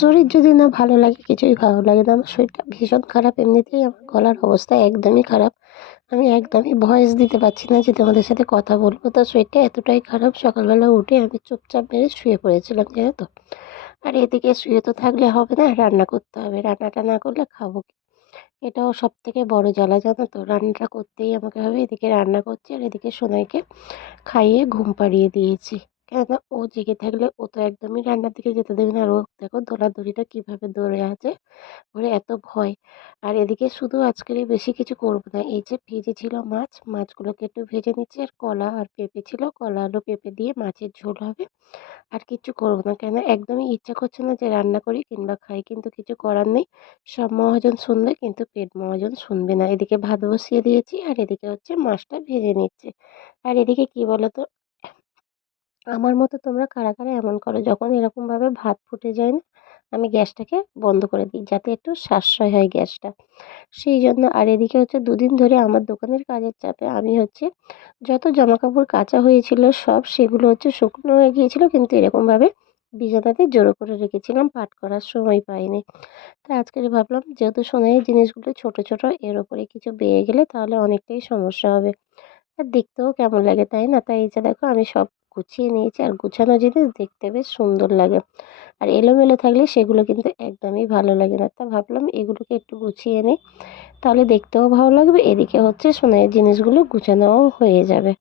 শরীর যদি না ভালো লাগে কিছুই ভালো লাগে না। আমার শরীরটা ভীষণ খারাপ, এমনিতেই আমার গলার অবস্থা একদমই খারাপ। আমি একদমই ভয়েস দিতে পারছি না যে তোমাদের সাথে কথা বলবো। তো শরীরটা এতটাই খারাপ, সকালবেলা উঠে আমি চুপচাপ মেরে শুয়ে পড়েছিলাম, জানো তো। আর এদিকে শুয়ে তো থাকলে হবে না, রান্না করতে হবে। রান্নাটা না করলে খাবো কি? এটাও সবথেকে বড় জ্বালা, জানো তো। রান্নাটা করতেই আমাকে হবে। এদিকে রান্না করছি আর এদিকে সোনাইকে খাইয়ে ঘুম পাড়িয়ে দিয়েছি। কেননা ও জেগে থাকলে ও তো একদমই রান্নার দিকে যেতে দেবে না। আর ও দেখো দৌড়াদৌড়িটা কিভাবে দৌড়ে আছে, ওরে এত ভয়। আর এদিকে শুধু আজকের বেশি কিছু করবো না। এই যে ভেজে ছিল মাছ, মাছগুলোকে একটু ভেজে নিচ্ছি। আর কলা আর পেঁপে ছিল, কলা আলু পেঁপে দিয়ে মাছের ঝোল হবে। আর কিচ্ছু করবো না, কেন একদমই ইচ্ছা করছে না যে রান্না করি কিংবা খাই, কিন্তু কিছু করার নেই। সব মহাজন শুনবে কিন্তু পেট মহাজন শুনবে না। এদিকে ভাত বসিয়ে দিয়েছি আর এদিকে হচ্ছে মাছটা ভেজে নিচ্ছে। আর এদিকে কি বলতো, আমার মতো তোমরা কারা কারা এমন করো, যখন এরকমভাবে ভাত ফুটে যায় না, আমি গ্যাসটাকে বন্ধ করে দিই যাতে একটু সাশ্রয় হয় গ্যাসটা। সেই জন্য। আর এদিকে হচ্ছে দুদিন ধরে আমার দোকানের কাজের চাপে আমি হচ্ছে যত জামাকাপড় কাচা হয়েছিল সব, সেগুলো হচ্ছে শুকনো হয়ে গিয়েছিল, কিন্তু এরকমভাবে বিছানাতে জড়ো করে রেখেছিলাম, পাট করার সময় পাইনি। তাই আজকে ভাবলাম যেহেতু সোনাইয়ের জিনিসগুলো ছোট ছোট, এর ওপরে কিছু বেয়ে গেলে তাহলে অনেকটাই সমস্যা হবে। আর দেখতেও কেমন লাগে, তাই না? তাই এই যে দেখো আমি সব গুছিয়ে নিয়েছি। আর গুছানো জিনিস দেখতে বেশ সুন্দর লাগে। আর এলোমেলো থাকলে সেগুলো কিন্তু একদমই ভালো লাগে না। তা ভাবলাম এগুলোকে একটু গুছিয়ে নিই, তাহলে দেখতেও ভালো লাগবে, এদিকে হচ্ছে সোনাইয়ের জিনিসগুলো গুছানোও হয়ে যাবে।